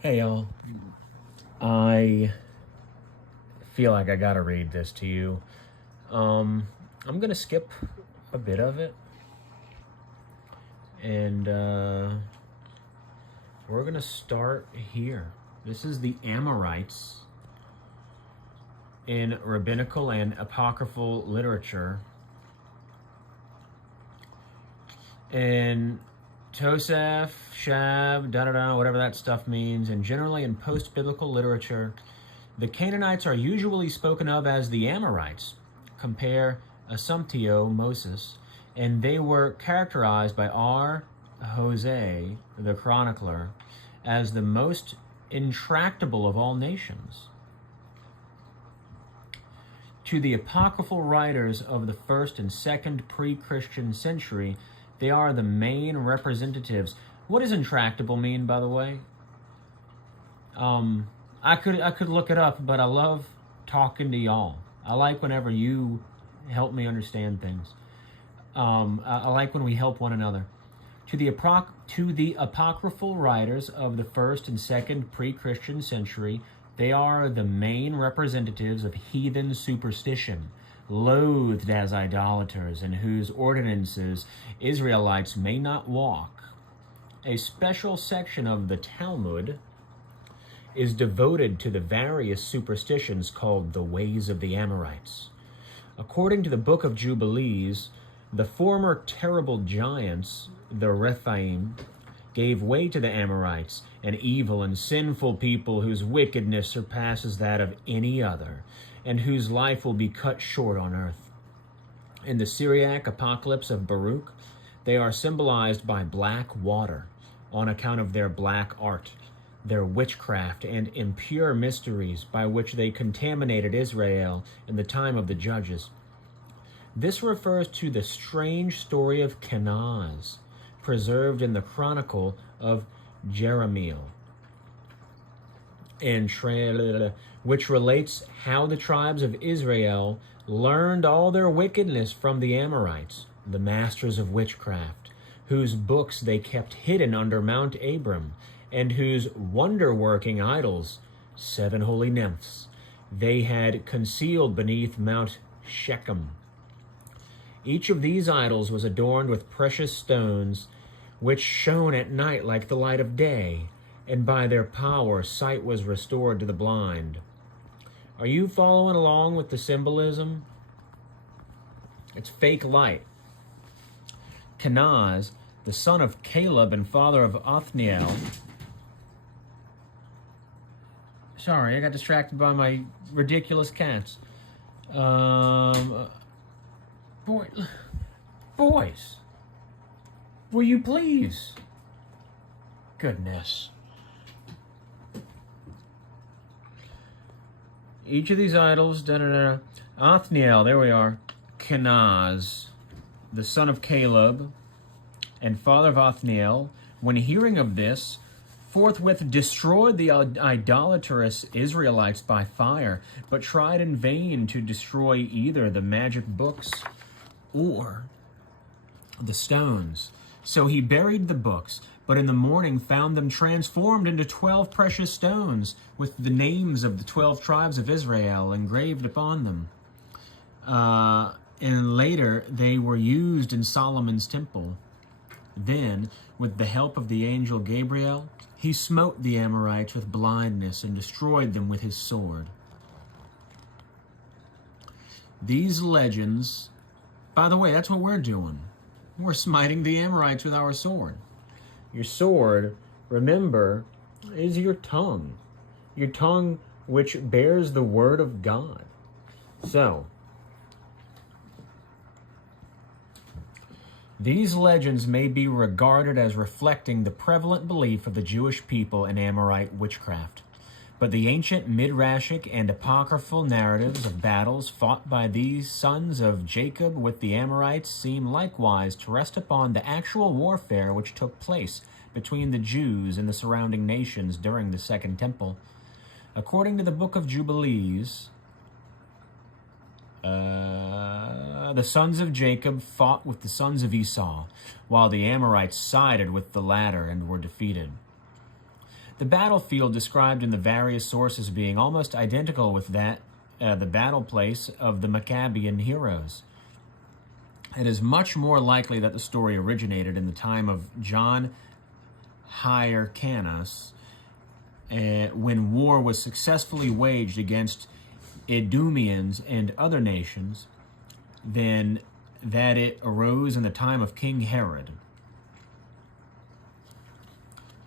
Hey y'all, I feel like I gotta read this to you. I'm gonna skip a bit of it, and we're gonna start here. This is the Amorites in rabbinical and apocryphal literature. And Tosef, Shab, whatever that stuff means, and generally in post-biblical literature, the Canaanites are usually spoken of as the Amorites, compare Assumptio Moses, and they were characterized by R. Jose, the chronicler, as the most intractable of all nations. To the apocryphal writers of the first and second pre-Christian century, they are the main representatives. What does intractable mean, by the way? I could look it up, but I love talking to y'all. I like whenever you help me understand things. I like when we help one another. To the apocryphal writers of the first and second pre-Christian century, they are the main representatives of heathen superstition, loathed as idolaters, in whose ordinances Israelites may not walk. A special section of the Talmud is devoted to the various superstitions called the ways of the Amorites. According to the Book of Jubilees, the former terrible giants, the Rephaim, gave way to the Amorites, an evil and sinful people whose wickedness surpasses that of any other, and whose life will be cut short on earth. In the Syriac apocalypse of Baruch, they are symbolized by black water, on account of their black art, their witchcraft, and impure mysteries by which they contaminated Israel in the time of the judges. This refers to the strange story of Kenaz, preserved in the Chronicle of Jeremiel, which relates how the tribes of Israel learned all their wickedness from the Amorites, the masters of witchcraft, whose books they kept hidden under Mount Abram, and whose wonder-working idols, 7 holy nymphs, they had concealed beneath Mount Shechem. Each of these idols was adorned with precious stones, which shone at night like the light of day, and by their power sight was restored to the blind. Are you following along with the symbolism? It's fake light. Kenaz, the son of Caleb and father of Othniel. Sorry, I got distracted by my ridiculous cats. Boys, will you please? Goodness. Each of these idols, Othniel, there we are. Kenaz, the son of Caleb and father of Othniel, when hearing of this, forthwith destroyed the idolatrous Israelites by fire, but tried in vain to destroy either the magic books or the stones. So he buried the books, but in the morning found them transformed into 12 precious stones, with the names of the 12 tribes of Israel engraved upon them. And later they were used in Solomon's temple. Then, with the help of the angel Gabriel, he smote the Amorites with blindness and destroyed them with his sword. These legends, by the way, that's what we're doing. We're smiting the Amorites with our sword. Your sword, remember, is your tongue which bears the word of God. So, these legends may be regarded as reflecting the prevalent belief of the Jewish people in Amorite witchcraft. But the ancient Midrashic and apocryphal narratives of battles fought by these sons of Jacob with the Amorites seem likewise to rest upon the actual warfare which took place between the Jews and the surrounding nations during the Second Temple. According to the Book of Jubilees, the sons of Jacob fought with the sons of Esau, while the Amorites sided with the latter and were defeated. the battlefield described in the various sources being almost identical with that, the battle place of the Maccabean heroes. It is much more likely that the story originated in the time of John Hyrcanus, when war was successfully waged against Edomians and other nations, than that it arose in the time of King Herod.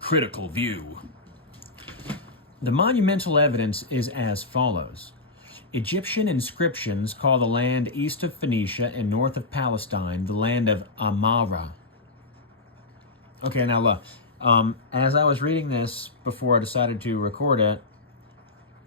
Critical view. The monumental evidence is as follows. Egyptian inscriptions call the land east of Phoenicia and north of Palestine the land of Amara. Okay, now look. As I was reading this before I decided to record it,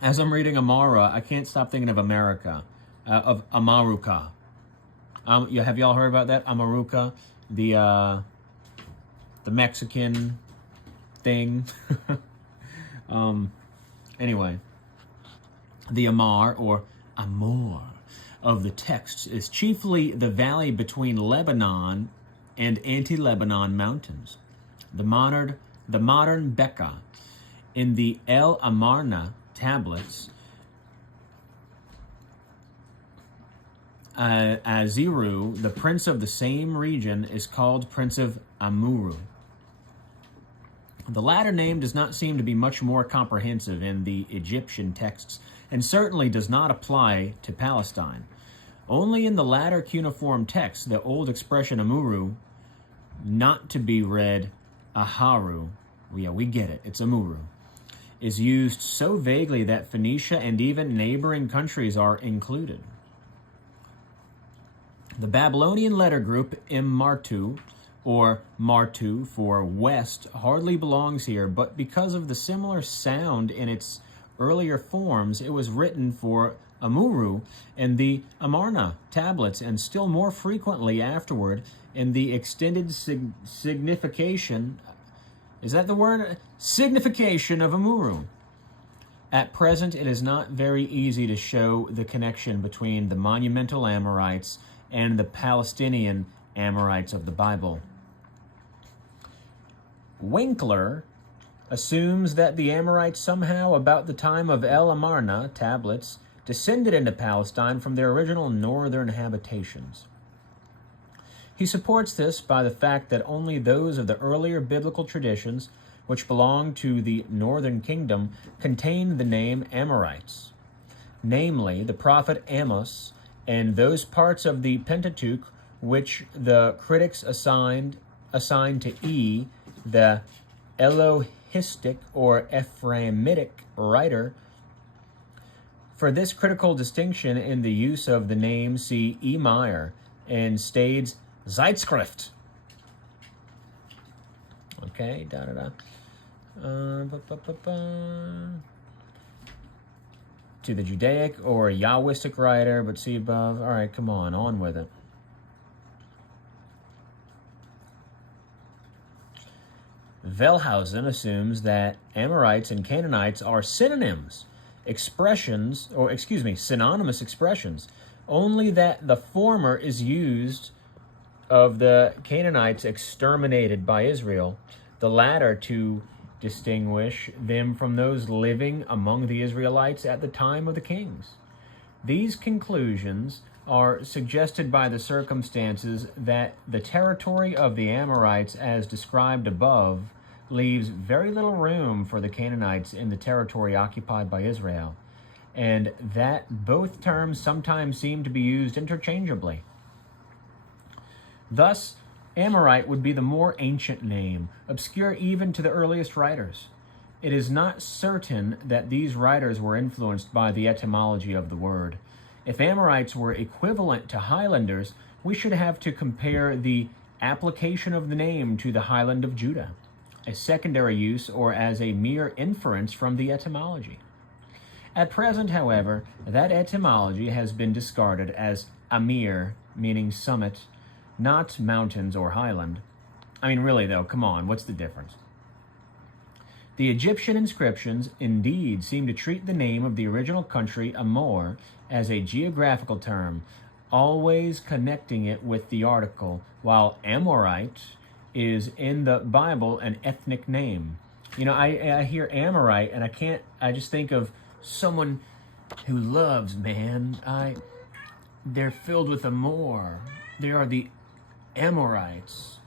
as I'm reading Amara, I can't stop thinking of America, of Amaruka. Have y'all heard about that? Amaruka, the Mexican thing. Anyway, the Amar, or Amor, of the texts is chiefly the valley between Lebanon and anti-Lebanon mountains. The modern Becca in the El Amarna tablets, Aziru, the prince of the same region, is called Prince of Amuru. The latter name does not seem to be much more comprehensive in the Egyptian texts, and certainly does not apply to Palestine. Only in the latter cuneiform text, the old expression Amuru, not to be read Aharu, yeah, we get it, it's Amuru, is used so vaguely that Phoenicia and even neighboring countries are included. The Babylonian letter group Immartu, or Martu for west, hardly belongs here, but because of the similar sound in its earlier forms, it was written for Amuru in the Amarna tablets, and still more frequently afterward in the extended signification, is that the word? Signification of Amuru. At present, it is not very easy to show the connection between the monumental Amorites and the Palestinian Amorites of the Bible. Winkler assumes that the Amorites somehow about the time of El Amarna tablets descended into Palestine from their original northern habitations. He supports this by the fact that only those of the earlier biblical traditions which belonged to the northern kingdom contained the name Amorites, namely the prophet Amos and those parts of the Pentateuch which the critics assigned to E, the Elohistic or Ephraimitic writer. For this critical distinction in the use of the name, see E. Meyer and Stade's Zeitschrift. Okay, to the Judaic or Yahwistic writer, but see above. All right, come on with it. Wellhausen assumes that Amorites and Canaanites are synonymous expressions, synonymous expressions, only that the former is used of the Canaanites exterminated by Israel, the latter to distinguish them from those living among the Israelites at the time of the kings. These conclusions are suggested by the circumstances that the territory of the Amorites, as described above, leaves very little room for the Canaanites in the territory occupied by Israel, and that both terms sometimes seem to be used interchangeably. Thus, Amorite would be the more ancient name, obscure even to the earliest writers. It is not certain that these writers were influenced by the etymology of the word. If Amorites were equivalent to Highlanders, we should have to compare the application of the name to the Highland of Judah, a secondary use or as a mere inference from the etymology. At present, however, that etymology has been discarded as Amir, meaning summit, not mountains or highland. I mean, really though, come on, what's the difference? The Egyptian inscriptions indeed seem to treat the name of the original country, Amor, as a geographical term, always connecting it with the article, while Amorite is in the Bible an ethnic name. You know, I hear Amorite, and I just think of someone who loves, man. They're filled with Amor. They are the Amorites.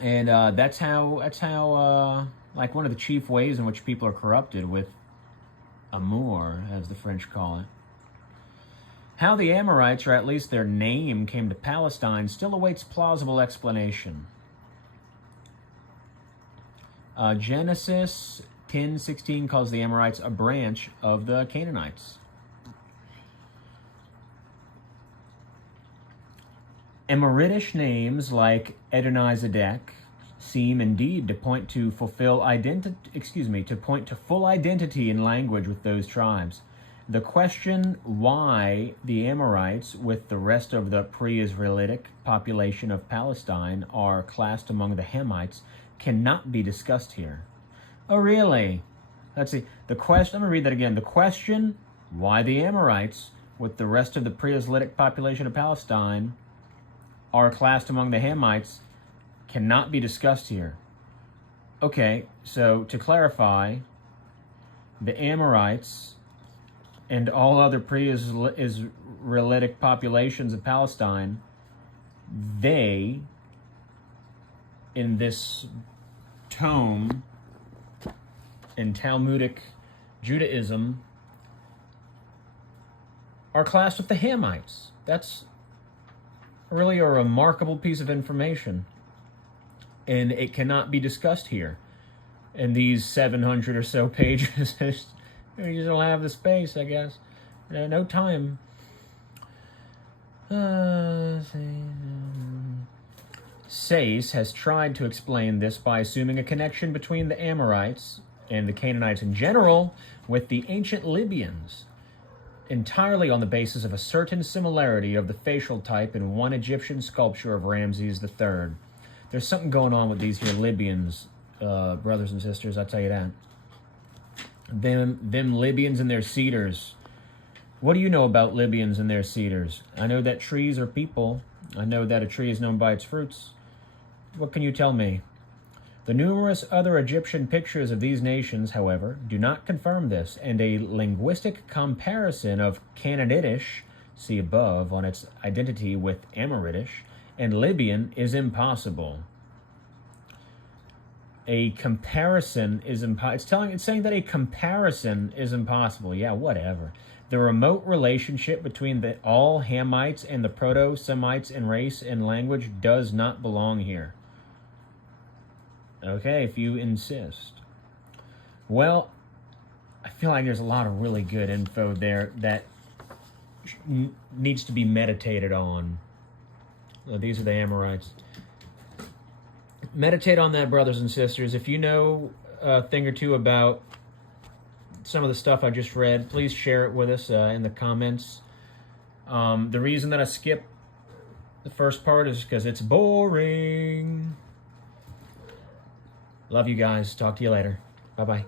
And that's how like one of the chief ways in which people are corrupted with amour, as the French call it. How the Amorites, or at least their name, came to Palestine still awaits plausible explanation. Genesis 10:16 calls the Amorites a branch of the Canaanites. Amoritish names like Adonizedek seem indeed to point to full identity in language with those tribes. The question why the Amorites, with the rest of the pre-Israelitic population of Palestine, are classed among the Hamites cannot be discussed here. Oh, really? Let's see. I'm going to read that again. The question why the Amorites, with the rest of the pre-Israelitic population of Palestine, are classed among the Hamites cannot be discussed here. Okay, so to clarify, the Amorites and all other pre-Israelitic populations of Palestine, they, in this tome in Talmudic Judaism, are classed with the Hamites. That's really a remarkable piece of information, and it cannot be discussed here in these 700 or so pages. You don't have the space, I guess. No time. Sayce has tried to explain this by assuming a connection between the Amorites and the Canaanites in general with the ancient Libyans, entirely on the basis of a certain similarity of the facial type in one Egyptian sculpture of Ramses III. There's something going on with these here Libyans, brothers and sisters, I'll tell you that. Them Libyans and their cedars. What do you know about Libyans and their cedars? I know that trees are people. I know that a tree is known by its fruits. What can you tell me? The numerous other Egyptian pictures of these nations, however, do not confirm this, and a linguistic comparison of Canaanitish, see above, on its identity with Amoritish, and Libyan is impossible. A comparison is impossible. It's saying that a comparison is impossible. Yeah, whatever. The remote relationship between all Hamites and the Proto-Semites in race and language does not belong here. Okay, if you insist. Well, I feel like there's a lot of really good info there that needs to be meditated on. These are the Amorites. Meditate on that, brothers and sisters. If you know a thing or two about some of the stuff I just read, please share it with us in the comments. The reason that I skip the first part is because it's boring. Love you guys. Talk to you later. Bye-bye.